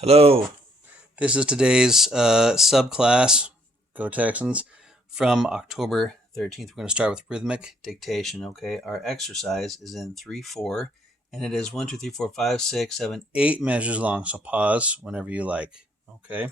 Hello, this is today's subclass, Go Texans, from October 13th. We're going to start with rhythmic dictation, okay? Our exercise is in 3/4, and it is 1, 2, 3, 4, 5, 6, 7, 8 measures long, so pause whenever you like, okay?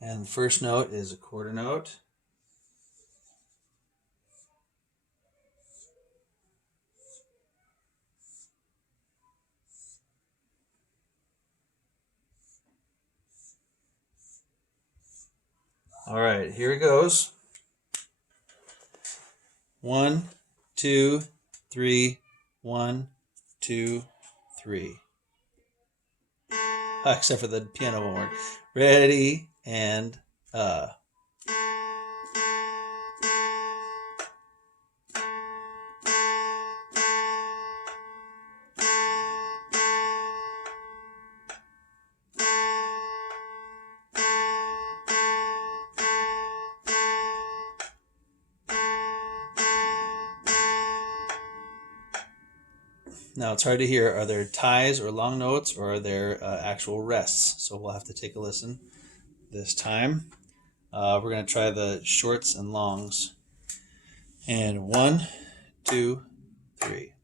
And the first note is a quarter note. All right, here it goes. 1, 2, 3, 1, 2, 3. Except for the piano one word. Ready and Now it's hard to hear. Are there ties or long notes, or are there actual rests? So we'll have to take a listen this time. We're going to try the shorts and longs. And 1, 2, 3.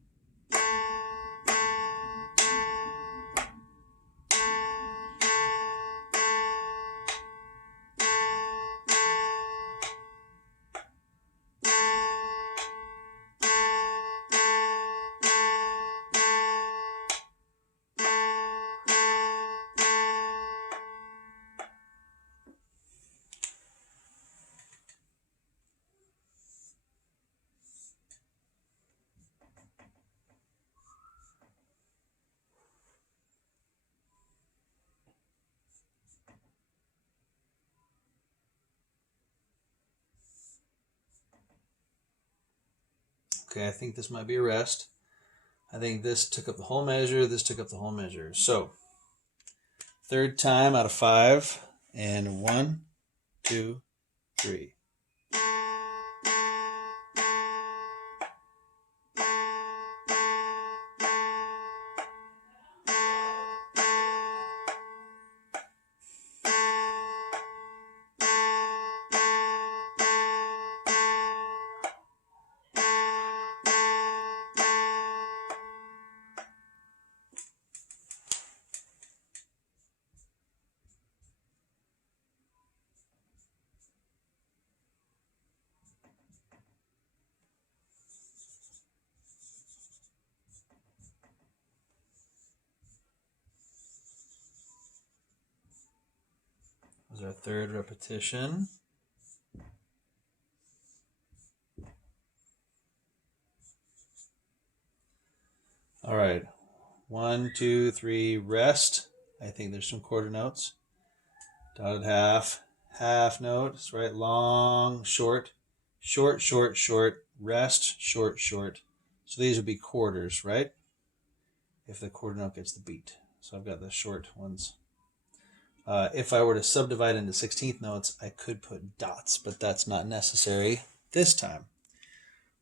Okay, I think this might be a rest. I think this took up the whole measure. This took up the whole measure. So, third time out of 5. And 1, 2, 3. Was our third repetition. All right, 1, 2, 3, rest. I think there's some quarter notes. Dotted half, half notes, right? Long, short, short, short, short, rest, short, short. So these would be quarters, right? If the quarter note gets the beat. So I've got the short ones. If I were to subdivide into 16th notes, I could put dots, but that's not necessary this time.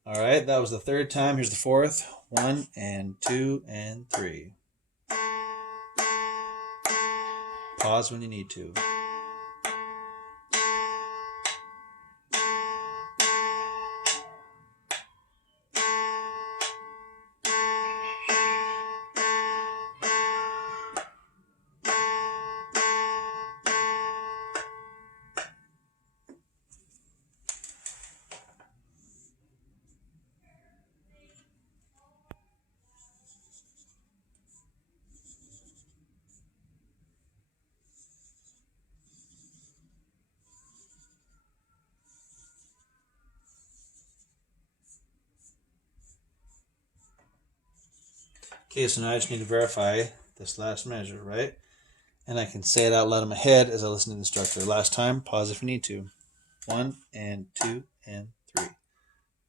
All right, that was the third time. Here's the fourth. 1 and 2 and 3. Pause when you need to. Okay, so now I just need to verify this last measure, right? And I can say it out loud in my head as I listen to the instructor. Last time, pause if you need to. 1 and 2 and 3.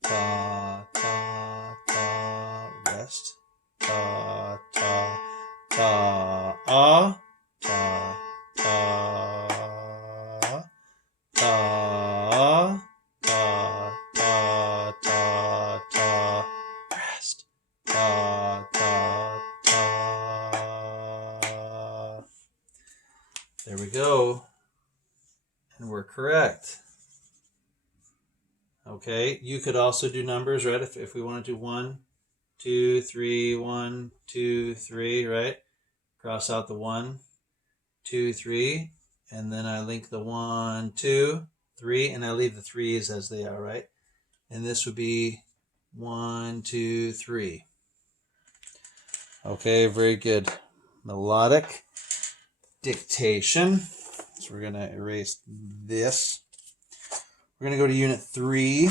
Ta, ta, ta, rest. Ta, ta, ta, ah. Ta, ta, ta, ta, correct. Okay, you could also do numbers, right? If we want to do 1, 2, 3, 1, 2, 3, right? Cross out the 1, 2, 3, and then I link the 1, 2, 3, and I leave the 3's as they are, right? And this would be 1, 2, 3. Okay, very good. Melodic dictation. So we're going to erase this. We're going to go to Unit 3.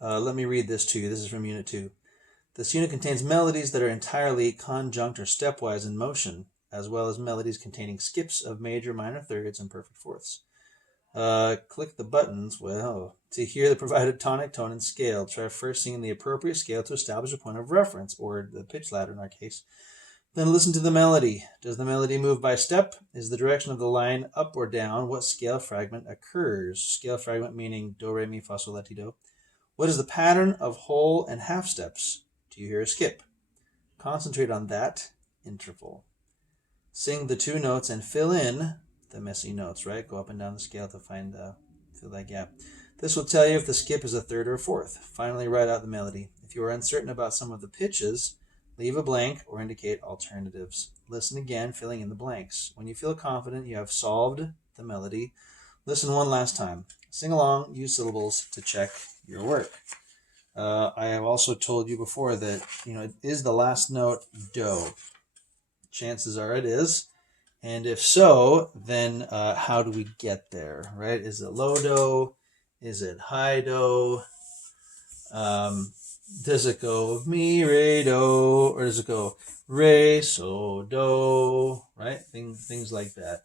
Let me read this to you. This is from Unit 2. This unit contains melodies that are entirely conjunct or stepwise in motion, as well as melodies containing skips of major, minor thirds, and perfect fourths. Click the buttons, to hear the provided tonic, tone, and scale. Try first singing the appropriate scale to establish a point of reference, or the pitch ladder in our case. Then listen to the melody. Does the melody move by step? Is the direction of the line up or down? What scale fragment occurs? Scale fragment meaning do, re, mi, fa, sol, la, ti, do. What is the pattern of whole and half steps? Do you hear a skip? Concentrate on that interval. Sing the 2 notes and fill in the missing notes, right? Go up and down the scale to fill that gap. This will tell you if the skip is a third or a fourth. Finally, write out the melody. If you are uncertain about some of the pitches, leave a blank or indicate alternatives. Listen again, filling in the blanks. When you feel confident you have solved the melody, listen one last time. Sing along, use syllables to check your work. I have also told you before that, it is the last note do. Chances are it is. And if so, then how do we get there, right? Is it low do? Is it high do? Does it go mi, re, do? Or does it go re, so, do? Right? Things like that.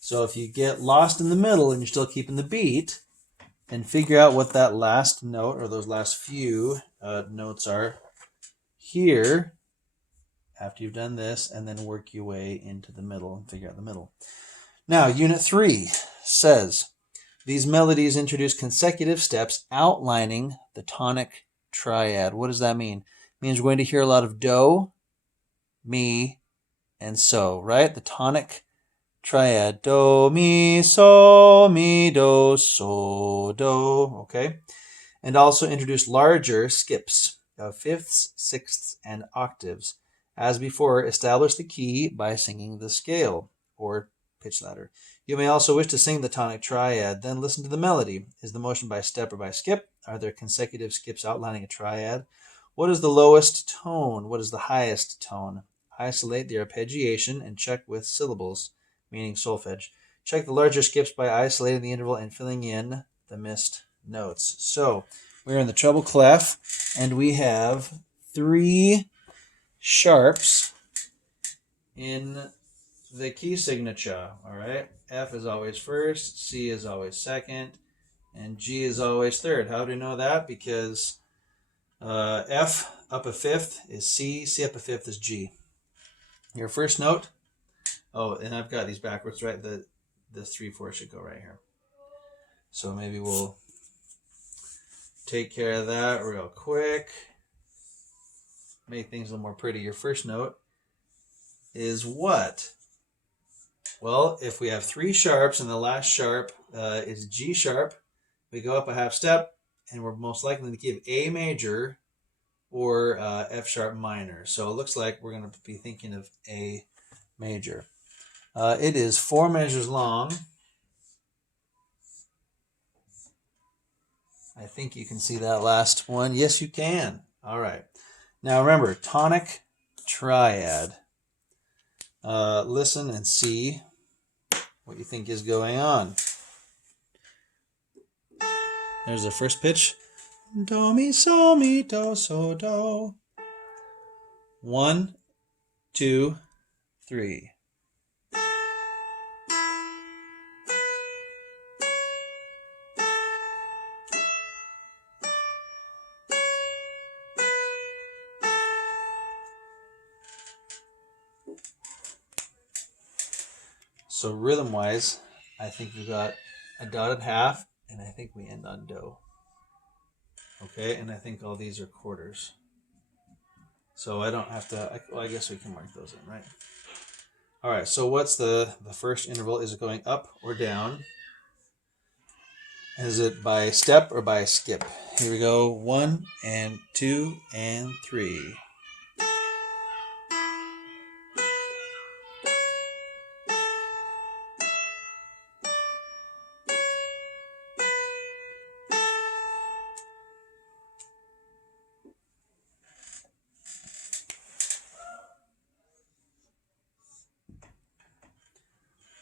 So if you get lost in the middle and you're still keeping the beat, and figure out what that last note or those last few notes are here after you've done this, and then work your way into the middle and figure out the middle. Now, Unit 3 says, these melodies introduce consecutive steps outlining the tonic triad. What does that mean? It means we're going to hear a lot of do, mi, and so, right? The tonic triad, do, mi, do, so, do, okay? And also introduce larger skips of fifths, sixths, and octaves. As before, establish the key by singing the scale, or pitch ladder. You may also wish to sing the tonic triad, then listen to the melody. Is the motion by step or by skip? Are there consecutive skips outlining a triad? What is the lowest tone? What is the highest tone? Isolate the arpeggiation and check with syllables, meaning solfege. Check the larger skips by isolating the interval and filling in the missed notes. So we're in the treble clef, and we have 3 sharps in the key signature. All right, F is always first, C is always second, and G is always third. How do we know that? Because F up a fifth is C, C up a fifth is G. Your first note. Oh, and I've got these backwards, right? The 3/4 should go right here. So maybe we'll take care of that real quick. Make things a little more pretty. Your first note is what? Well, if we have 3 sharps and the last sharp is G sharp, we go up a half step, and we're most likely in the key of A major or F sharp minor. So it looks like we're going to be thinking of A major. It is 4 measures long. I think you can see that last one. Yes, you can. All right. Now remember, tonic triad. Listen and see what you think is going on. There's the first pitch. Do, mi, do, so, do. 1, 2, 3. So rhythm-wise, I think we've got a dotted half, and I think we end on do. Okay, and I think all these are quarters. So I don't have to, well, I guess we can mark those in, right? All right, so what's the first interval? Is it going up or down? Is it by step or by skip? Here we go. 1 and 2 and 3.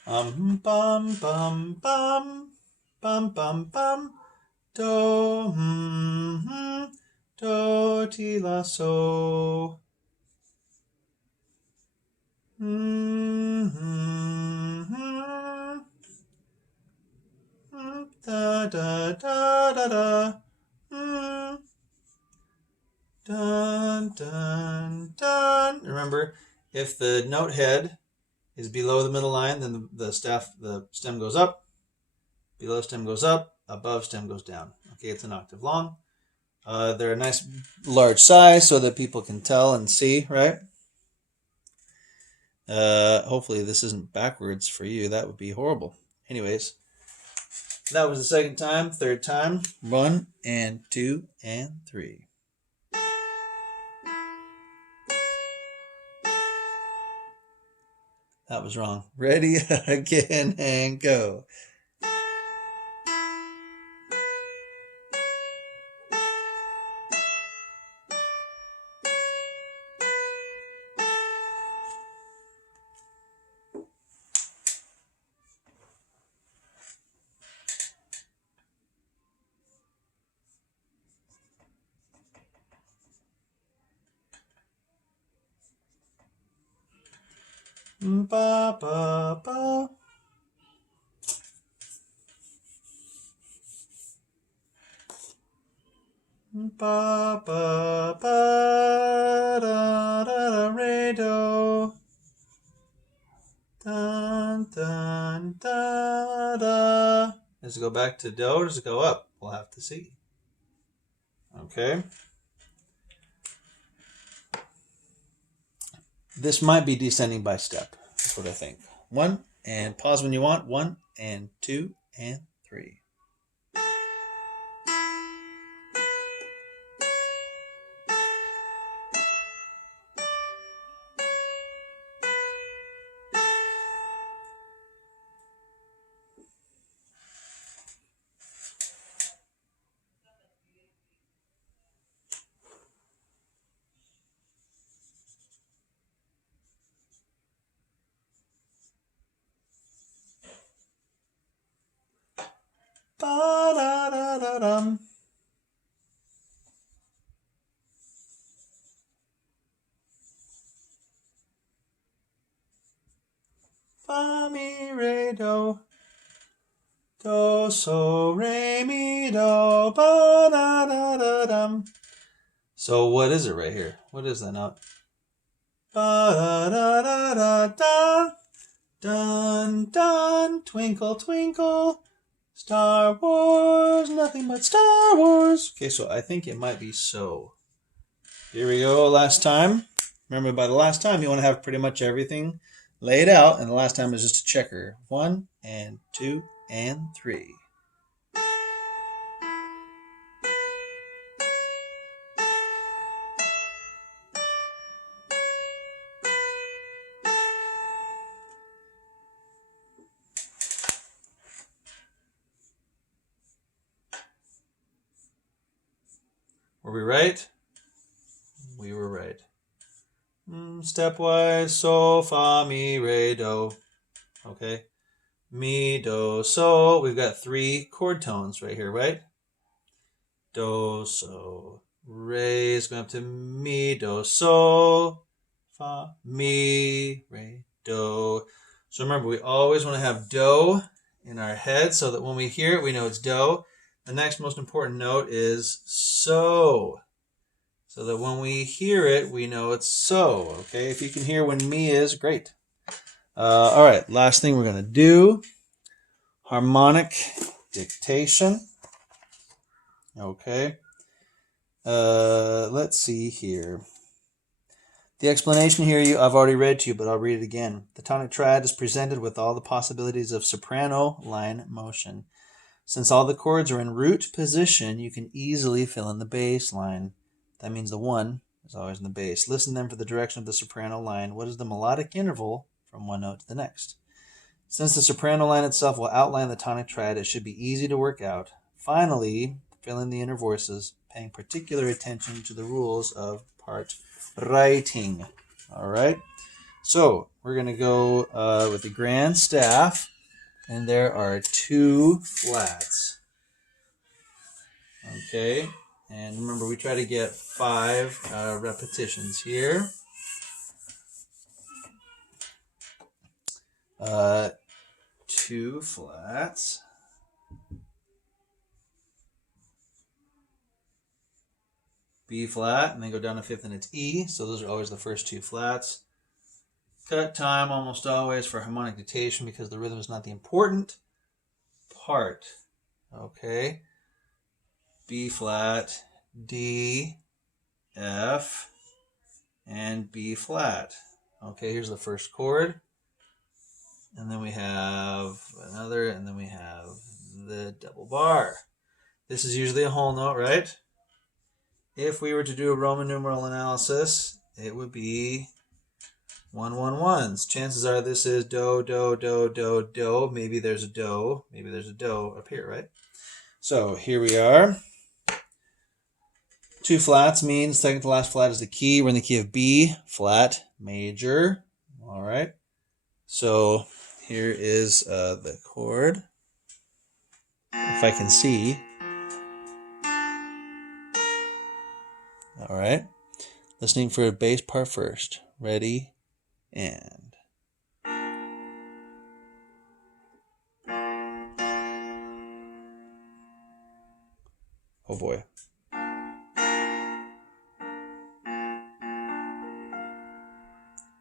Bum bum bum bum bum bum do do ti la so da da da da da dun dun dun. Remember, if the note head is below the middle line, then the stem goes up, below stem goes up, above stem goes down. Okay, it's an octave long. They're a nice large size so that people can tell and see, right? Hopefully this isn't backwards for you. That would be horrible. Anyways, that was the second time. Third time. 1 and 2 and 3. That was wrong. Ready, again, and go. Ba ba ba. Ba ba ba da da da re do. Dun dun da da. Does it go back to do or does it go up? We'll have to see. Okay. This might be descending by step. That's what I think. 1 and pause when you want. 1 and 2 and 3. Ba da da da dum. Fa mi re do. Do so re mi do ba da da da dum. So what is it right here? What is that note? Ba da da da da da. Dun dun. Twinkle twinkle. Star Wars, nothing but Star Wars. Okay, so I think it might be so. Here we go, last time. Remember, by the last time, you want to have pretty much everything laid out, and the last time is just a checker. 1 and 2 and 3. Were we right? We were right. Stepwise, so, fa, mi, re, do. Okay. Mi, do, so. We've got 3 chord tones right here, right? Do, so. Re is going up to mi, do, so. Fa, mi, re, do. So remember, we always want to have do in our head so that when we hear it, we know it's do. The next most important note is so. So that when we hear it, we know it's so. Okay, if you can hear when mi is, great. All right, last thing we're going to do, harmonic dictation. Okay. Let's see here. The explanation here I've already read to you, but I'll read it again. The tonic triad is presented with all the possibilities of soprano line motion. Since all the chords are in root position, you can easily fill in the bass line. That means the 1 is always in the bass. Listen then for the direction of the soprano line. What is the melodic interval from one note to the next? Since the soprano line itself will outline the tonic triad, it should be easy to work out. Finally, fill in the inner voices, paying particular attention to the rules of part writing. All right, so we're going to go with the grand staff, and there are 2 flats. Okay, and remember, we try to get 5 repetitions here. 2 flats. B flat, and then go down to 5th, and it's E. So those are always the first 2 flats. Cut time almost always for harmonic dictation because the rhythm is not the important part. Okay. B flat, D, F, and B flat. Okay, here's the first chord. And then we have another, and then we have the double bar. This is usually a whole note, right? If we were to do a Roman numeral analysis, it would be 1-1-1s. Chances are this is do, do, do, do, do. Maybe there's a do. Maybe there's a do up here, right? So here we are. 2 flats means second to last flat is the key. We're in the key of B flat major. All right. So here is the chord. If I can see. All right, listening for a bass part first. Ready, and. Oh boy.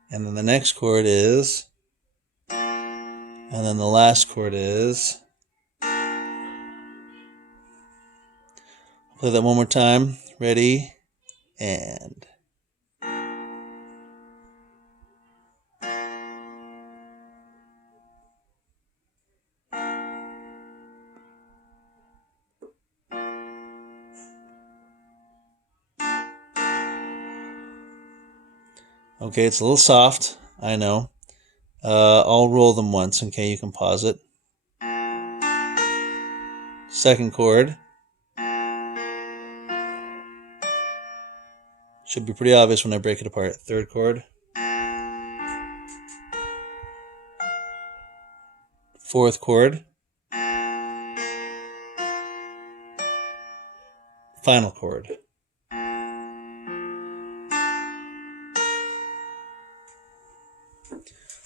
And then the next chord is. And then the last chord is. I'll play that one more time. Ready, and. Okay, it's a little soft, I know. I'll roll them once, okay? You can pause it. Second chord. Should be pretty obvious when I break it apart. Third chord. Fourth chord. Final chord.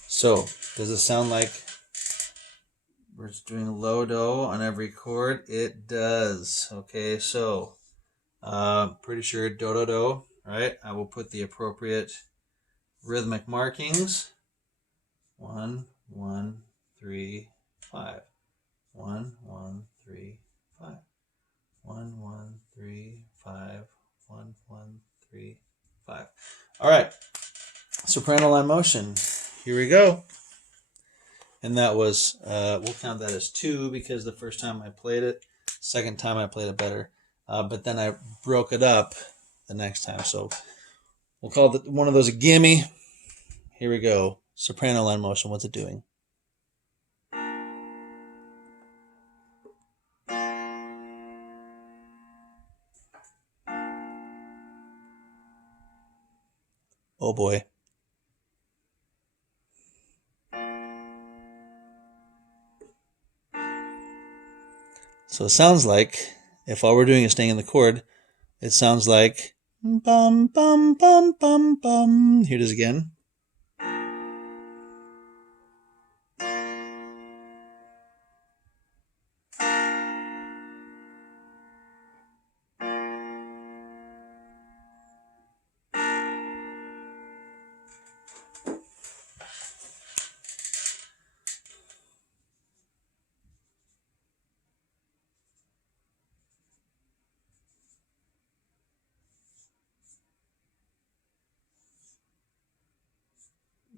So, does it sound like we're just doing low do on every chord? It does. Okay, so pretty sure do do do, right? I will put the appropriate rhythmic markings. 1 1 3 5. 1 1 3 5. 1 1 3 5. 1 1 3 5. All right. Soprano line motion. Here we go. And that was, we'll count that as 2 because the first time I played it, second time I played it better. But then I broke it up the next time. So we'll call one of those a gimme. Here we go. Soprano line motion. What's it doing? Oh boy. So it sounds like, if all we're doing is staying in the chord, it sounds like bum, bum, bum, bum, bum. Here it is again.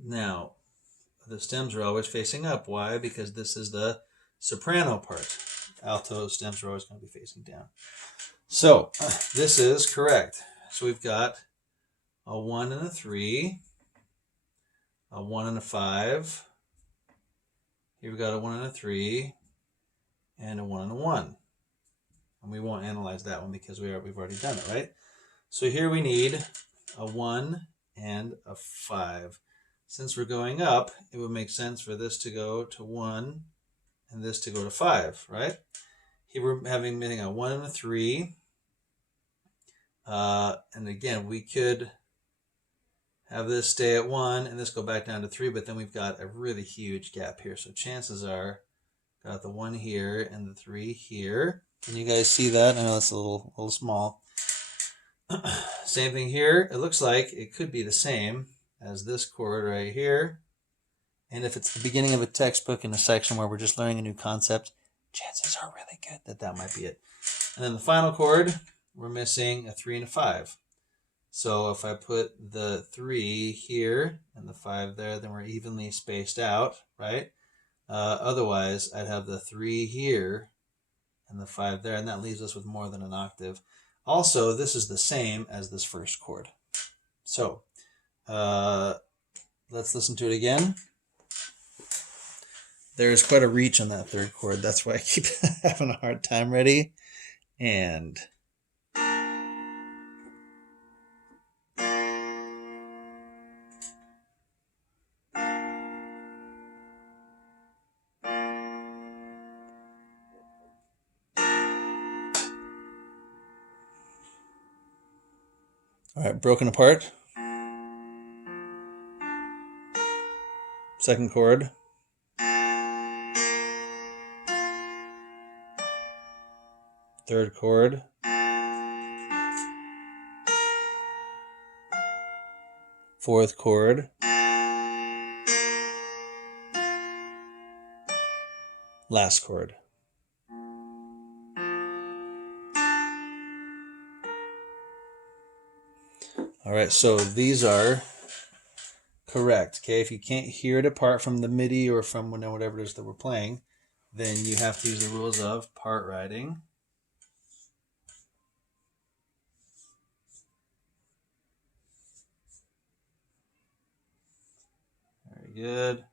Now, the stems are always facing up. Why? Because this is the soprano part. Alto stems are always going to be facing down. So this is correct. So we've got a 1 and a 3, a 1 and a 5. Here we've got a 1 and a 3, and a 1 and a 1. And we won't analyze that one because we've already done it, right? So here we need a 1 and a 5. Since we're going up, it would make sense for this to go to 1 and this to go to 5, right? Here we're having a 1 and a 3. And again, we could have this stay at 1 and this go back down to 3, but then we've got a really huge gap here. So chances are, got the 1 here and the 3 here. Can you guys see that? I know it's a little small. Same thing here. It looks like it could be the same as this chord right here. And if it's the beginning of a textbook in a section where we're just learning a new concept, chances are really good that that might be it. And then the final chord, we're missing a 3 and a 5. So if I put the 3 here and the 5 there, then we're evenly spaced out, right? Otherwise, I'd have the 3 here and the 5 there, and that leaves us with more than an octave. Also, this is the same as this first chord. So let's listen to it again. There's quite a reach on that third chord. That's why I keep having a hard time. Ready? And... all right, broken apart. Second chord. Third chord. Fourth chord. Last chord. All right, so these are correct. Okay, if you can't hear it apart from the MIDI or from whatever it is that we're playing, then you have to use the rules of part writing. Very good.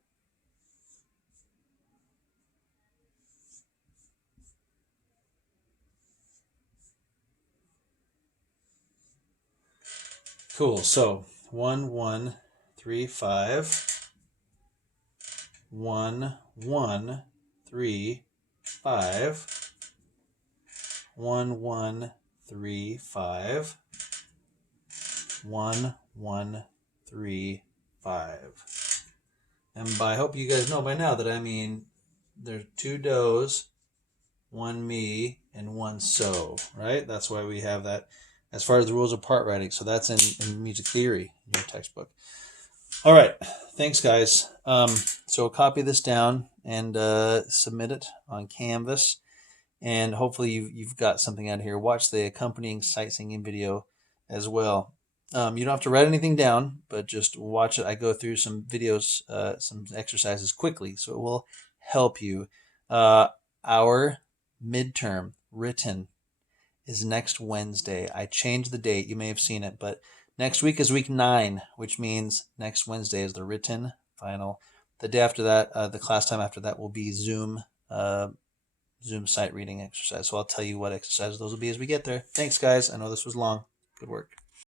Cool. So 1 1 3 5. 1 1 3 5. 1 1 3 5. 1 1 3 5. And I hope you guys know by now that I mean there's 2 do's, 1 mi, and 1 so, right? That's why we have that as far as the rules of part writing. So that's in music theory in your textbook. All right. Thanks, guys. So copy this down and submit it on Canvas. And hopefully you've got something out of here. Watch the accompanying sight singing video as well. You don't have to write anything down, but just watch it. I go through some videos, some exercises quickly, so it will help you. Our midterm written is next Wednesday. I changed the date. You may have seen it, but next week is week 9, which means next Wednesday is the written final. The day after that, the class time after that will be Zoom sight reading exercise. So I'll tell you what exercises those will be as we get there. Thanks, guys. I know this was long. Good work.